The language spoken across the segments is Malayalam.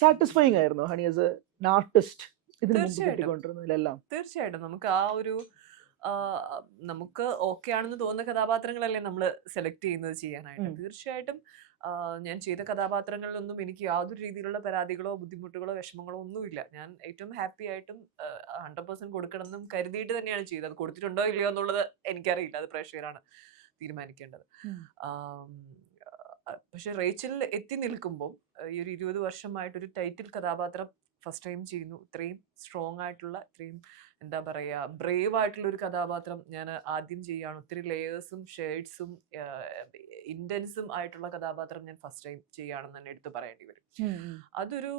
സാറ്റിസ്ഫൈങ് ആയിരുന്നു ഹണി ആസ് എൻ ആർട്ടിസ്റ്റ് ഇതിന് മുമ്പ് തീർച്ചയായിട്ടും കിട്ടിക്കൊണ്ടിരുന്നതിലെല്ലാം? തീർച്ചയായിട്ടും നമുക്ക് ആ ഒരു നമുക്ക് ഓക്കെ ആണെന്ന് തോന്നുന്ന കഥാപാത്രങ്ങളല്ലേ നമ്മൾ സെലക്ട് ചെയ്യുന്നത് ചെയ്യാനായിട്ട്. ഉം. തീർച്ചയായിട്ടും ഞാൻ ചെയ്ത കഥാപാത്രങ്ങളിലൊന്നും എനിക്ക് യാതൊരു രീതിയിലുള്ള പരാതികളോ ബുദ്ധിമുട്ടുകളോ വിഷമങ്ങളോ ഒന്നുമില്ല. ഞാൻ ഏറ്റവും ഹാപ്പി ആയിട്ടും 100% കൊടുക്കണമെന്നും കരുതിയിട്ട് തന്നെയാണ് ചെയ്തത്. അത് കൊടുത്തിട്ടുണ്ടോ ഇല്ലയോ എന്നുള്ളത് എനിക്കറിയില്ല. അത് പ്രേക്ഷകരാണ് തീരുമാനിക്കേണ്ടത്. ഉം. ആം, പക്ഷെ റേച്ചലിൽ എത്തി നിൽക്കുമ്പോൾ ഈ ഒരു 20 വർഷമായിട്ടൊരു ടൈറ്റിൽ കഥാപാത്രം ഫസ്റ്റ് ടൈം ചെയ്യുന്നു. ഇത്രയും സ്ട്രോങ് ആയിട്ടുള്ള, ഇത്രയും എന്താ പറയാ, ബ്രേവ് ആയിട്ടുള്ള ഒരു കഥാപാത്രം ഞാൻ ആദ്യം ചെയ്യാണ്. ഒത്തിരി ലെയേഴ്സും ഷെയ്ഡ്സും ഇന്റൻസും ആയിട്ടുള്ള കഥാപാത്രം ഞാൻ ഫസ്റ്റ് ടൈം ചെയ്യാണെന്ന് തന്നെ എടുത്ത് പറയേണ്ടി വരും. അതൊരു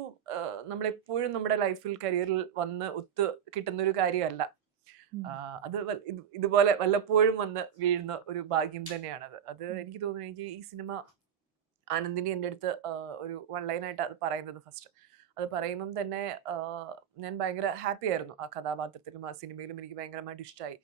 നമ്മളെപ്പോഴും നമ്മുടെ ലൈഫിൽ കരിയറിൽ വന്ന് ഒത്ത് കിട്ടുന്ന ഒരു കാര്യമല്ല. അത് ഇതുപോലെ വല്ലപ്പോഴും വന്ന് വീഴുന്ന ഒരു ഭാഗ്യം തന്നെയാണത്. അത് എനിക്ക് തോന്നുന്നു, എനിക്ക് ഈ സിനിമ ആനന്ദിനി എൻ്റെ അടുത്ത് ഒരു വൺ ലൈനായിട്ട് അത് പറയുന്നത് ഫസ്റ്റ്. അത് പറയുമ്പം തന്നെ ഞാൻ ഭയങ്കര ഹാപ്പി ആയിരുന്നു ആ കഥാപാത്രത്തിലും ആ സിനിമയിലും. എനിക്ക് ഭയങ്കരമായിട്ട് ഇഷ്ടമായി.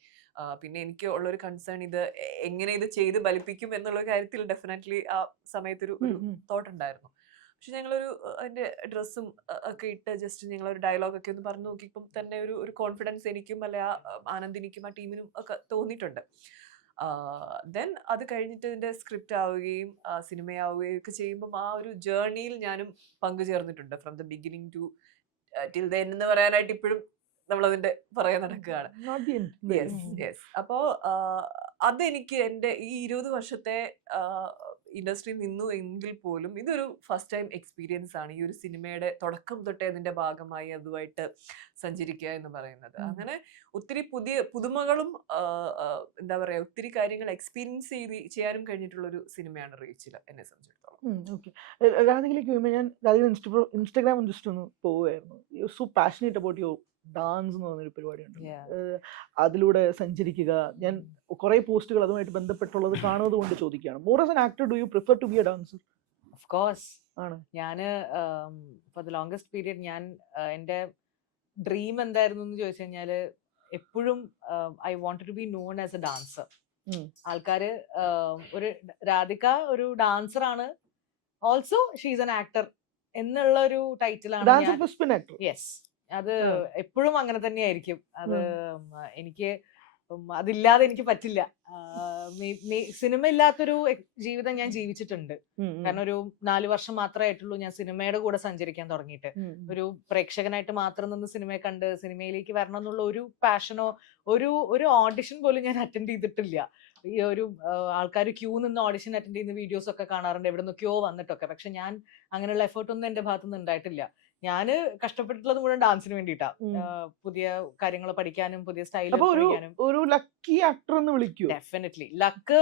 പിന്നെ എനിക്ക് ഉള്ളൊരു കൺസേൺ ഇത് എങ്ങനെ ഇത് ചെയ്ത് ബലിപ്പിക്കും എന്നുള്ള കാര്യത്തിൽ ഡെഫിനറ്റ്ലി ആ സമയത്തൊരു ഒരു തോട്ട് ഉണ്ടായിരുന്നു. പക്ഷെ ഞങ്ങളൊരു അതിന്റെ ഡ്രസ്സും ഒക്കെ ഇട്ട് ജസ്റ്റ് ഞങ്ങളൊരു ഡയലോഗ് ഒക്കെ ഒന്ന് പറഞ്ഞു നോക്കിയപ്പം തന്നെ ഒരു കോൺഫിഡൻസ് എനിക്കും അല്ലെ ആ ആനന്ദിനിക്കും ആ ടീമിനും ഒക്കെ തോന്നിയിട്ടുണ്ട്. ദെൻ അത് കഴിഞ്ഞിട്ട് ഇതിന്റെ സ്ക്രിപ്റ്റ് ആവുകയും സിനിമയാവുകയും ഒക്കെ ചെയ്യുമ്പം ആ ഒരു ജേർണിയിൽ ഞാനും പങ്കുചേർന്നിട്ടുണ്ട്. From the beginning to till the end എന്ന് പറയാനായിട്ട് ഇപ്പോഴും നമ്മളതിന്റെ പറയാൻ നടക്കുകയാണ്. Yes yes. അപ്പോ അതെനിക്ക് എൻ്റെ ഈ 20 വർഷത്തെ ഇൻഡസ്ട്രിയിൽ നിന്നു എങ്കിൽ പോലും ഇതൊരു ഫസ്റ്റ് ടൈം എക്സ്പീരിയൻസ് ആണ്. ഈ ഒരു സിനിമയുടെ തുടക്കം തൊട്ടേ അതിന്റെ ഭാഗമായി അതുമായിട്ട് സഞ്ചരിക്കുക എന്ന് പറയുന്നത്. അങ്ങനെ ഒത്തിരി പുതിയ പുതുമകളും എന്താ പറയാ, ഒത്തിരി കാര്യങ്ങൾ എക്സ്പീരിയൻസ് ചെയ്യാനും കഴിഞ്ഞിട്ടുള്ള ഒരു സിനിമയാണ് റീച്ചിൽ എന്നെ സംബന്ധിച്ചിടത്തോളം. രാധികയിലേക്ക് വരുമ്പോൾ ഞാൻ രാധിക ഇൻസ്റ്റാഗ്രാം ജസ്റ്റ് ഒന്ന് പോവുകയായിരുന്നു. You so passionate about your dance എന്ന് പറഞ്ഞൊരു പരിപാടിയുണ്ട്. അതിലൂടെ സഞ്ചരിക്കുക. ഞാൻ കുറെ പോസ്റ്റുകൾ അതുമായിട്ട് ബന്ധപ്പെട്ടുള്ളത് കാണുന്നത് കൊണ്ട് ചോദിക്കുകയാണ്. More as an actor do you prefer to be a dancer? Of course ആണ്. ഞാന് ഫോർ ദ ലോങ്സ്റ്റ് പീരിയഡ് ഞാൻ എൻ്റെ ഡ്രീം എന്തായിരുന്നു എന്ന് ചോദിച്ചു കഴിഞ്ഞാല് എപ്പോഴും I wanted to be known as a dancer. ആൾക്കാര് ഒരു രാധിക ഒരു ഡാൻസർ ആണ്, ഓൾസോ ഷീസ് ആൻ ആക്ടർ എന്നുള്ള ഒരു ടൈറ്റിലാണ്. യെസ്, അത് എപ്പോഴും അങ്ങനെ തന്നെയായിരിക്കും. അത് എനിക്ക് അതില്ലാതെ എനിക്ക് പറ്റില്ല. സിനിമ ഇല്ലാത്തൊരു ജീവിതം ഞാൻ ജീവിച്ചിട്ടുണ്ട്. കാരണം ഒരു 4 വർഷം മാത്രമേ ആയിട്ടുള്ളൂ ഞാൻ സിനിമയുടെ കൂടെ സഞ്ചരിക്കാൻ തുടങ്ങിയിട്ട്. ഒരു പ്രേക്ഷകനായിട്ട് മാത്രം നിന്ന് സിനിമയെ കണ്ട് സിനിമയിലേക്ക് വരണം എന്നുള്ള ഒരു പാഷനോ ഒരു ഓഡിഷൻ പോലും ഞാൻ അറ്റൻഡ് ചെയ്തിട്ടില്ല. ഈ ഒരു ആൾക്കാർ ക്യൂ നിന്ന് ഓഡിഷൻ അറ്റൻഡ് ചെയ്യുന്ന വീഡിയോസ് ഒക്കെ കാണാറുണ്ട്, എവിടെ നിന്നൊക്കെയോ വന്നിട്ടൊക്കെ. പക്ഷെ ഞാൻ അങ്ങനെയുള്ള എഫേർട്ടൊന്നും എന്റെ ഭാഗത്തുനിന്ന് ഉണ്ടായിട്ടില്ല. ഞാന് കഷ്ടപ്പെട്ടിട്ടുള്ളത് മുഴുവൻ ഡാൻസിന് വേണ്ടിയിട്ടാ. പുതിയ കാര്യങ്ങൾ പഠിക്കാനും പുതിയ സ്റ്റൈൽ പഠിക്കാനും. ഒരു ലക്കി ആക്ടർ എന്ന് വിളിക്കൂ. ഡെഫിനറ്റ്ലി ലക്ക്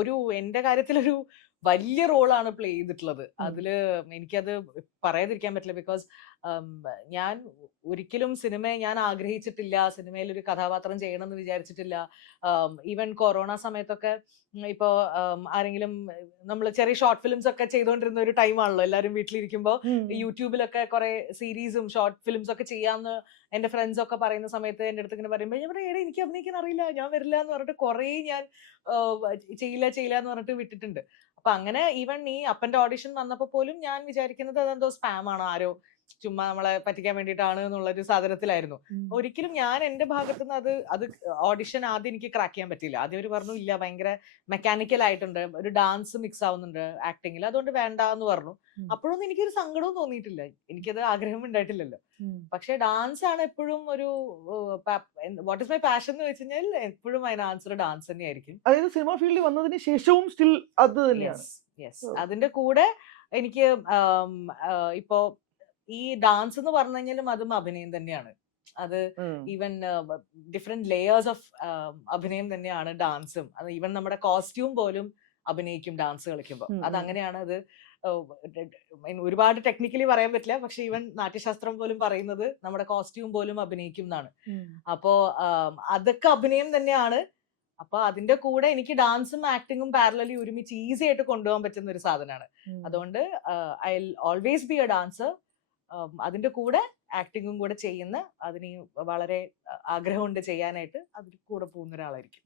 ഒരു എന്റെ കാര്യത്തിലൊരു വലിയ റോളാണ് പ്ലേ ചെയ്തിട്ടുള്ളത്. അതില് എനിക്കത് പറയാതിരിക്കാൻ പറ്റില്ല. ബിക്കോസ് ഞാൻ ഒരിക്കലും സിനിമയെ ഞാൻ ആഗ്രഹിച്ചിട്ടില്ല, സിനിമയിൽ ഒരു കഥാപാത്രം ചെയ്യണം എന്ന് വിചാരിച്ചിട്ടില്ല. ഈവൻ കൊറോണ സമയത്തൊക്കെ ഇപ്പോ ആരെങ്കിലും നമ്മൾ ചെറിയ ഷോർട്ട് ഫിലിംസ് ഒക്കെ ചെയ്തുകൊണ്ടിരുന്ന ഒരു ടൈമാണല്ലോ, എല്ലാവരും വീട്ടിലിരിക്കുമ്പോൾ യൂട്യൂബിലൊക്കെ കുറെ സീരീസും ഷോർട്ട് ഫിലിംസ് ഒക്കെ ചെയ്യാന്ന് എന്റെ ഫ്രണ്ട്സ് ഒക്കെ പറയുന്ന സമയത്ത് എന്റെ അടുത്ത് ഇങ്ങനെ പറയുമ്പോൾ ഞാൻ പറയാം, എനിക്ക് അഭിനയിക്കാൻ അറിയില്ല, ഞാൻ വരില്ല എന്ന് പറഞ്ഞിട്ട് കുറെ ഞാൻ ചെയ്യില്ല എന്ന് പറഞ്ഞിട്ട് വിട്ടിട്ടുണ്ട്. അപ്പൊ അങ്ങനെ ഈവൻ ഈ അപ്പന്റെ ഓഡിഷൻ വന്നപ്പോ പോലും ഞാൻ വിചാരിക്കുന്നത് അതെന്തോ സ്പാം ആണ്, ആരോ ചുമ്മാ നമ്മളെ പറ്റിക്കാൻ വേണ്ടിയിട്ടാണ് എന്നുള്ളൊരു സാധനത്തിലായിരുന്നു. ഒരിക്കലും ഞാൻ എന്റെ ഭാഗത്തുനിന്ന് അത് ഓഡിഷൻ ആദ്യം എനിക്ക് ക്രാക്ക് ചെയ്യാൻ പറ്റിയില്ല. ആദ്യം അവർ പറഞ്ഞു ഇല്ല, ഭയങ്കര മെക്കാനിക്കൽ ആയിട്ടുണ്ട്, ഒരു ഡാൻസ് മിക്സ് ആവുന്നുണ്ട് ആക്ടിങ്ങിൽ, അതുകൊണ്ട് വേണ്ട എന്ന് പറഞ്ഞു. അപ്പോഴൊന്നും എനിക്കൊരു സങ്കടവും തോന്നിയിട്ടില്ല, എനിക്കത് ആഗ്രഹം ഉണ്ടായിട്ടില്ലല്ലോ. പക്ഷെ ഡാൻസ് ആണ് എപ്പോഴും ഒരു വാട്ട് ഇസ് മൈ പാഷൻ എന്ന് വെച്ച് കഴിഞ്ഞാൽ എപ്പോഴും അതിന് ആൻസർ ഡാൻസ് തന്നെയായിരിക്കും. അതായത് സിനിമ ഫീൽഡിൽ വന്നതിന് ശേഷവും സ്റ്റിൽ അത് തന്നെയാണ്. അതിന്റെ കൂടെ എനിക്ക് ഇപ്പോ ഈ ഡാൻസ് എന്ന് പറഞ്ഞു കഴിഞ്ഞാലും അതും അഭിനയം തന്നെയാണ്. അത് ഈവൻ ഡിഫറെന്റ് ലെയേഴ്സ് ഓഫ് അഭിനയം തന്നെയാണ് ഡാൻസും. അത് ഈവൻ നമ്മുടെ കോസ്റ്റ്യൂം പോലും അഭിനയിക്കും ഡാൻസ് കളിക്കുമ്പോൾ. അതങ്ങനെയാണ്. അത് ഒരുപാട് ടെക്നിക്കലി പറയാൻ പറ്റില്ല, പക്ഷെ ഈവൻ നാട്യശാസ്ത്രം പോലും പറയുന്നത് നമ്മുടെ കോസ്റ്റ്യൂം പോലും അഭിനയിക്കും എന്നാണ്. അപ്പോ അതൊക്കെ അഭിനയം തന്നെയാണ്. അപ്പൊ അതിന്റെ കൂടെ എനിക്ക് ഡാൻസും ആക്ടിങ്ങും പാരലലി ഒരുമിച്ച് ഈസി ആയിട്ട് കൊണ്ടുപോകാൻ പറ്റുന്ന ഒരു സാധനമാണ്. അതുകൊണ്ട് I will always be a dancer. അതിന്റെ കൂടെ ആക്ടിങ്ങും കൂടെ ചെയ്യുന്ന, അതിന് വളരെ ആഗ്രഹമുണ്ട് ചെയ്യാനായിട്ട്, അതിൽ കൂടെ പോകുന്ന ഒരാളായിരിക്കും.